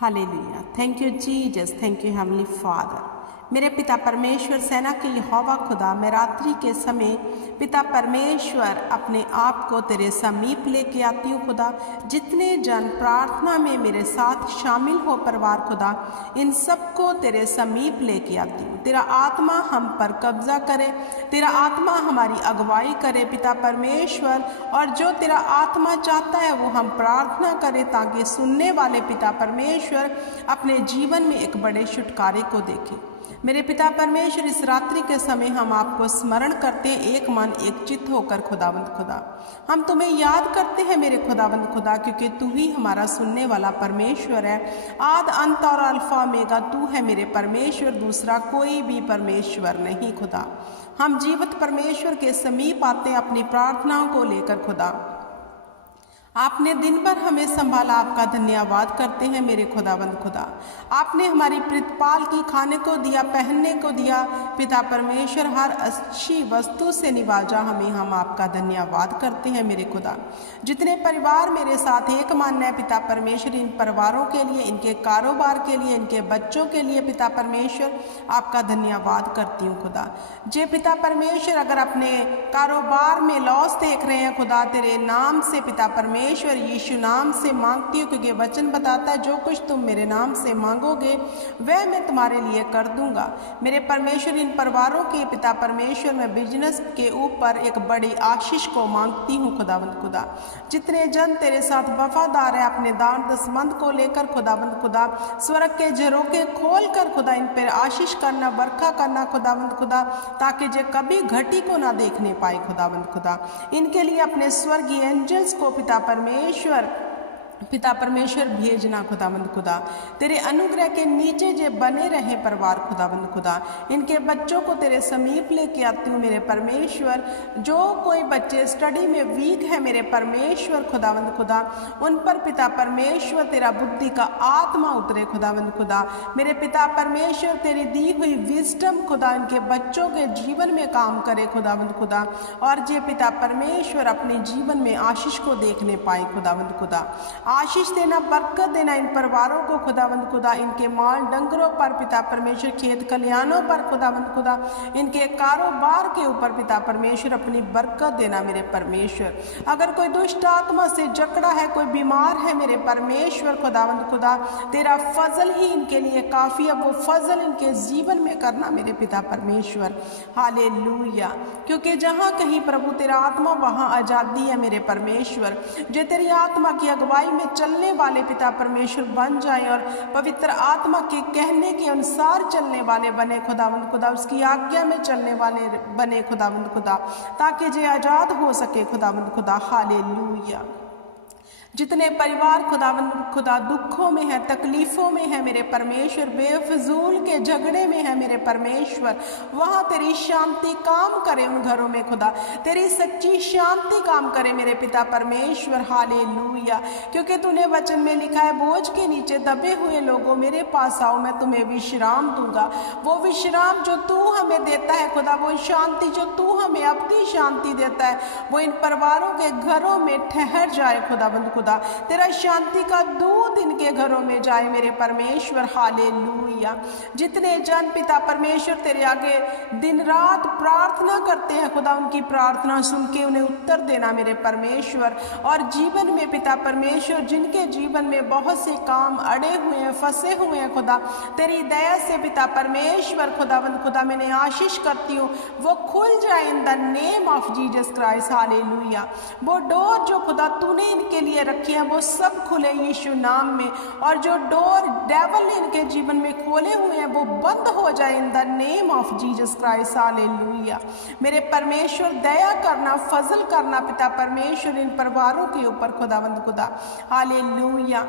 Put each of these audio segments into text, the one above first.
Hallelujah. Thank you Jesus, thank you heavenly father. मेरे पिता परमेश्वर, सेना के यहोवा खुदा, मैं रात्रि के समय पिता परमेश्वर अपने आप को तेरे समीप लेके आती हूँ खुदा। जितने जन प्रार्थना में मेरे साथ शामिल हो परिवार खुदा, इन सबको तेरे समीप लेके आती हूँ। तेरा आत्मा हम पर कब्जा करे, तेरा आत्मा हमारी अगुवाई करे पिता परमेश्वर, और जो तेरा आत्मा चाहता है वो हम प्रार्थना करें, ताकि सुनने वाले पिता परमेश्वर अपने जीवन में एक बड़े छुटकारे को देखें। मेरे पिता परमेश्वर, इस रात्रि के समय हम आपको स्मरण करते हैं, एक मन एक चित्त होकर खुदावंद खुदा। हम तुम्हें याद करते हैं मेरे खुदावंद खुदा, क्योंकि तू ही हमारा सुनने वाला परमेश्वर है। आद अंत और अल्फा मेगा तू है मेरे परमेश्वर, दूसरा कोई भी परमेश्वर नहीं खुदा। हम जीवित परमेश्वर के समीप आते हैं अपनी प्रार्थनाओं को लेकर खुदा। आपने दिन भर हमें संभाला, आपका धन्यवाद करते हैं मेरे खुदावंद खुदा। आपने हमारी प्रतिपाल की खाने को दिया, पहनने को दिया पिता परमेश्वर, हर अच्छी वस्तु से निवाजा हमें, हम आपका धन्यवाद करते हैं मेरे खुदा। जितने परिवार मेरे साथ एक मान है पिता परमेश्वर, इन परिवारों के लिए, इनके कारोबार के लिए, इनके बच्चों के लिए पिता परमेश्वर आपका धन्यवाद करती हूँ खुदा। जे पिता परमेश्वर अगर अपने कारोबार में लॉस देख रहे हैं खुदा, तेरे नाम से पिता परमेश्वर, यीशु नाम से मांगती हूँ, क्योंकि वचन बताता है जो कुछ तुम मेरे नाम से मांगोगे वह मैं तुम्हारे लिए कर दूंगा। मेरे परमेश्वर, इन परिवारों के पिता परमेश्वर, मैं बिजनेस के ऊपर एक बड़ी आशीष को मांगती हूँ खुदावंद खुदा। जितने जन तेरे साथ वफादार है अपने दान दसमंद को लेकर खुदावंद खुदा, स्वर्ग के झरोखे खोल कर खुदा इन पर आशीष करना, बरखा करना खुदावंद खुदा, ताकि जो कभी घटी को ना देखने पाए खुदावंद खुदा। इनके लिए अपने स्वर्गीय एंजल्स को पिता परमेश्वर भेजना खुदावंद खुदा। तेरे अनुग्रह के नीचे जे बने रहे परिवार खुदावंद खुदा। इनके बच्चों को तेरे समीप लेके आती हूँ मेरे परमेश्वर। जो कोई बच्चे स्टडी में वीक है मेरे परमेश्वर खुदावंद खुदा, उन पर पिता परमेश्वर तेरा बुद्धि का आत्मा उतरे खुदावंद खुदा। मेरे पिता परमेश्वर, तेरी दी हुई विजडम खुदा इनके बच्चों के जीवन में काम करे खुदावंद खुदा, और जे पिता परमेश्वर अपने जीवन में आशीष को देखने पाए खुदावंद खुदा। आशीष देना, बरकत देना इन परिवारों को खुदावंद खुदा, इनके माल डंगरों पर पिता परमेश्वर, खेत खलिहानों पर खुदावंद खुदा, इनके कारोबार के ऊपर पिता परमेश्वर अपनी बरकत देना मेरे परमेश्वर। अगर कोई दुष्ट आत्मा से जकड़ा है, कोई बीमार है मेरे परमेश्वर खुदावंद खुदा, तेरा फजल ही इनके लिए काफ़ी है, वो फजल इनके जीवन में करना मेरे पिता परमेश्वर। हालेलुया। क्योंकि जहाँ कहीं प्रभु तेरा आत्मा वहाँ आज़ादी है मेरे परमेश्वर। जो तेरी आत्मा की अगुवाई में चलने वाले पिता परमेश्वर बन जाए, और पवित्र आत्मा के कहने के अनुसार चलने वाले बने खुदावंद खुदा, उसकी आज्ञा में चलने वाले बने खुदावंद खुदा, ताकि जे आज़ाद हो सके खुदावंद खुदा। हालेलुया। जितने परिवार खुदावंद खुदा दुखों में है, तकलीफ़ों में है मेरे परमेश्वर, बेफजूल के झगड़े में है मेरे परमेश्वर, वहाँ तेरी शांति काम करे उन घरों में खुदा, तेरी सच्ची शांति काम करे मेरे पिता परमेश्वर। हालेलुया। क्योंकि तूने वचन में लिखा है, बोझ के नीचे दबे हुए लोगों मेरे पास आओ, मैं तुम्हें विश्राम दूंगा। वो विश्राम जो तू हमें देता है खुदा, वो शांति जो तू हमें अपनी शांति देता है, वो इन परिवारों के घरों में ठहर जाए खुदावंद खुदा। तेरा शांति का दूत इनके घरों में जाए मेरे परमेश्वर। हालेलुया। जितने जन पिता परमेश्वर तेरे आगे दिन रात प्रार्थना करते हैं खुदा, उनकी प्रार्थना सुन के उन्हें उत्तर देना मेरे परमेश्वर। और जीवन में पिता परमेश्वर, जिनके जीवन में बहुत से काम अड़े हुए हैं, फंसे हुए हैं खुदा, तेरी दया से पिता परमेश्वर खुदावंद खुदा, मैंने आशीष करती हूँ वो खुल जाए in the name of Jesus Christ. Hallelujah. वो डोर जो खुदा तूने इनके लिए रखी है, वो सब खुले यीशु नाम में, और जो डोर डेविल ने इनके जीवन में खोले हुए हैं वो बंद हो जाए in the name of Jesus Christ. Hallelujah. मेरे परमेश्वर, दया करना, फजल करना पिता परमेश्वर इन परिवारों के ऊपर खुदावंद खुदा। हालेलुया।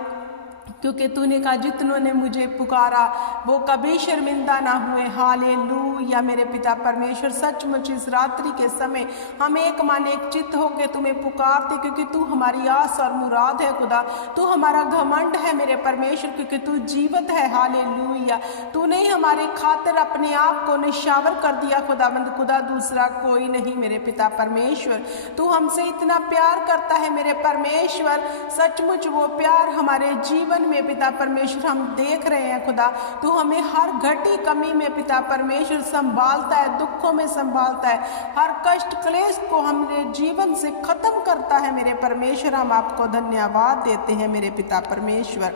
क्योंकि तूने कहा जितनों ने मुझे पुकारा वो कभी शर्मिंदा ना हुए। हालेलुया। मेरे पिता परमेश्वर, सचमुच इस रात्रि के समय हम एक मन एक चित्त होकर तुम्हें पुकारते, क्योंकि तू हमारी आस और मुराद है खुदा, तू हमारा घमंड है मेरे परमेश्वर, क्योंकि तू जीवित है। हालेलुया। तूने ही हमारे खातिर अपने आप को निशावर कर दिया खुदाबंद खुदा, दूसरा कोई नहीं मेरे पिता परमेश्वर। तू हमसे इतना प्यार करता है मेरे परमेश्वर, सचमुच वो प्यार हमारे जीवन में पिता परमेश्वर हम देख रहे हैं खुदा, तू हमें हर घटी कमी में पिता परमेश्वर संभालता है, दुखों में संभालता है, हर कष्ट क्लेश को हमारे जीवन से खत्म करता है मेरे परमेश्वर। हम आपको धन्यवाद देते हैं मेरे पिता परमेश्वर।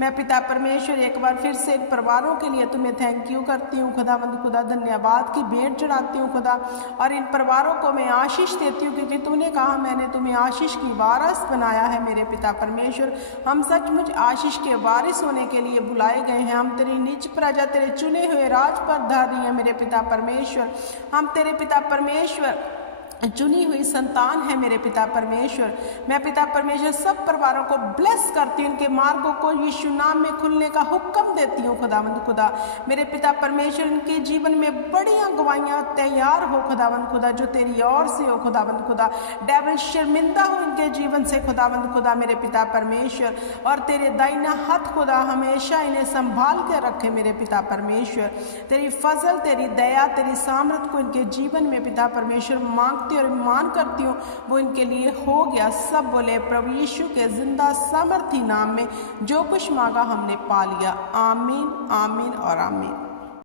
मैं पिता परमेश्वर एक बार फिर से इन परिवारों के लिए तुम्हें थैंक यू करती हूँ खुदावंद खुदा, धन्यवाद की भेंट चढ़ाती हूँ खुदा, और इन परिवारों को मैं आशीष देती हूँ क्योंकि तूने कहा मैंने तुम्हें आशीष की वारिस बनाया है मेरे पिता परमेश्वर। हम सचमुच आशीष के वारिस होने के लिए बुलाए गए हैं। हम तेरी निज प्रजा, तेरे चुने हुए राज पर धारी है मेरे पिता परमेश्वर। हम तेरे पिता परमेश्वर चुनी हुई संतान है मेरे पिता परमेश्वर। मैं पिता परमेश्वर सब परिवारों को ब्लेस करती हूँ, उनके मार्गों को यीशु नाम में खुलने का हुक्म देती हूँ खुदावंद खुदा। मेरे पिता परमेश्वर उनके जीवन में बड़ी अगुवाइयाँ तैयार हो खुदावंद खुदा, जो तेरी ओर से हो खुदावंद खुदा। डेविल शर्मिंदा हो इनके जीवन से खुदावंद खुदा मेरे पिता परमेश्वर, और तेरे दाहिना हाथ खुदा हमेशा इन्हें संभाल के रखे मेरे पिता परमेश्वर। तेरी फजल, तेरी दया, तेरी सामर्थ को इनके जीवन में पिता परमेश्वर मांग और मान करती हूँ, वो इनके लिए हो गया। सब बोले प्रभु यीशु के जिंदा सामर्थी नाम में जो कुछ मांगा हमने पा लिया। आमीन, आमीन और आमीन।